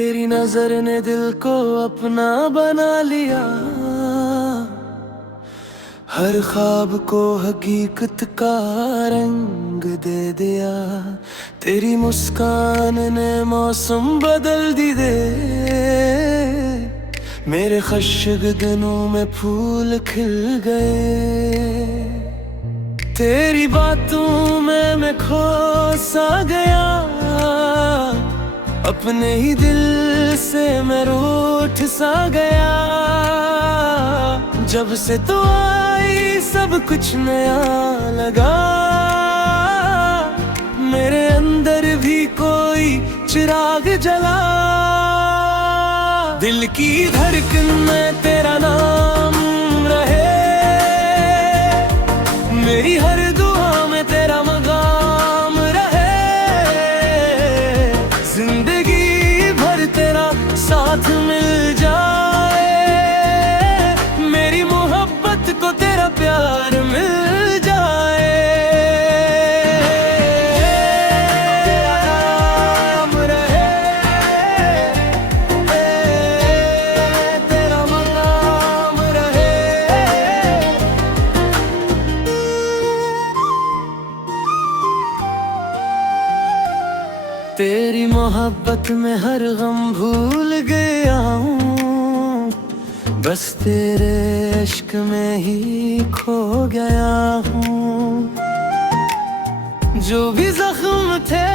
तेरी नजर ने दिल को अपना बना लिया, हर ख्वाब को हकीकत का रंग दे दिया। तेरी मुस्कान ने मौसम बदल दी दे, मेरे खश्क दिनों में फूल खिल गए। तेरी बातों में मैं खो सा गया, अपने ही दिल से मैं रूठ सा गया। जब से तो आई सब कुछ नया लगा, मेरे अंदर भी कोई चिराग जला। दिल की धड़कन में तेरा नाम रहे, मेरी हर दुआ में तेरा मकाम रहे। जिंदगी भर तेरा साथ मिल जाए, मेरी मोहब्बत को तेरा प्यार मिल जाए। तेरा नाम रहे, तेरा मकाम रहे। तेरी मोहब्बत में हर गम भूल गया हूँ, बस तेरे इश्क में ही खो गया हूँ। जो भी जख्म थे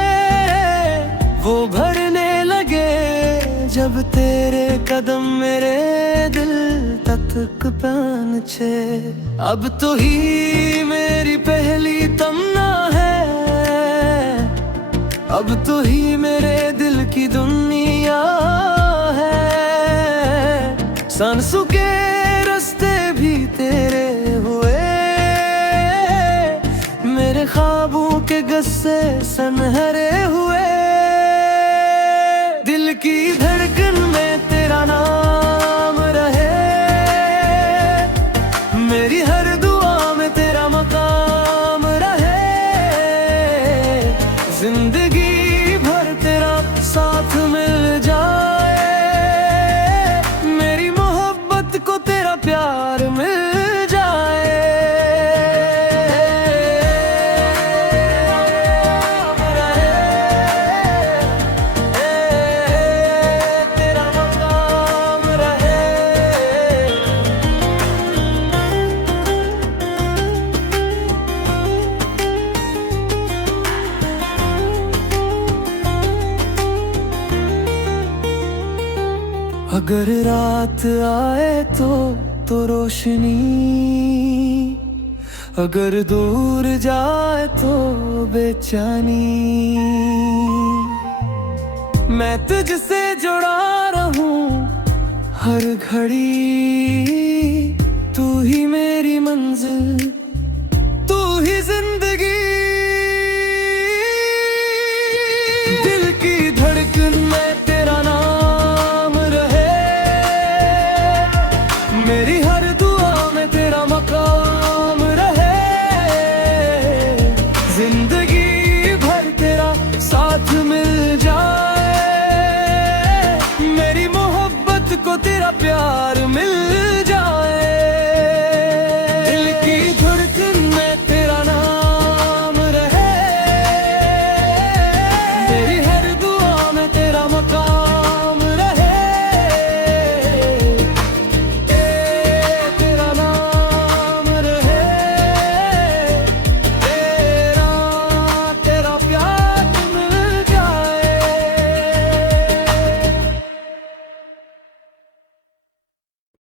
वो भरने लगे, जब तेरे कदम मेरे दिल तक पहुंचे। अब तो ही मेरी पहली तमन्ना है, अब तो ही मेरे दिल की दुनिया है। सांसों के रास्ते भी तेरे हुए, मेरे ख्वाबों के गस्से सनहरे हुए। दिल की धड़कन में तेरा नाम रहे, मेरी हर दुआ में तेरा मकाम रहे। जिंदगी भर तेरा साथ मिल जाए, मेरी मोहब्बत को तेरा प्यार मिल जाए। तेरा मकाम रहे। अगर रात आए तो रोशनी, अगर दूर जाए तो बेचैनी। मैं तुझसे जुड़ा रहूं हर घड़ी, तू ही मेरी मंजिल, तू ही जिंदगी।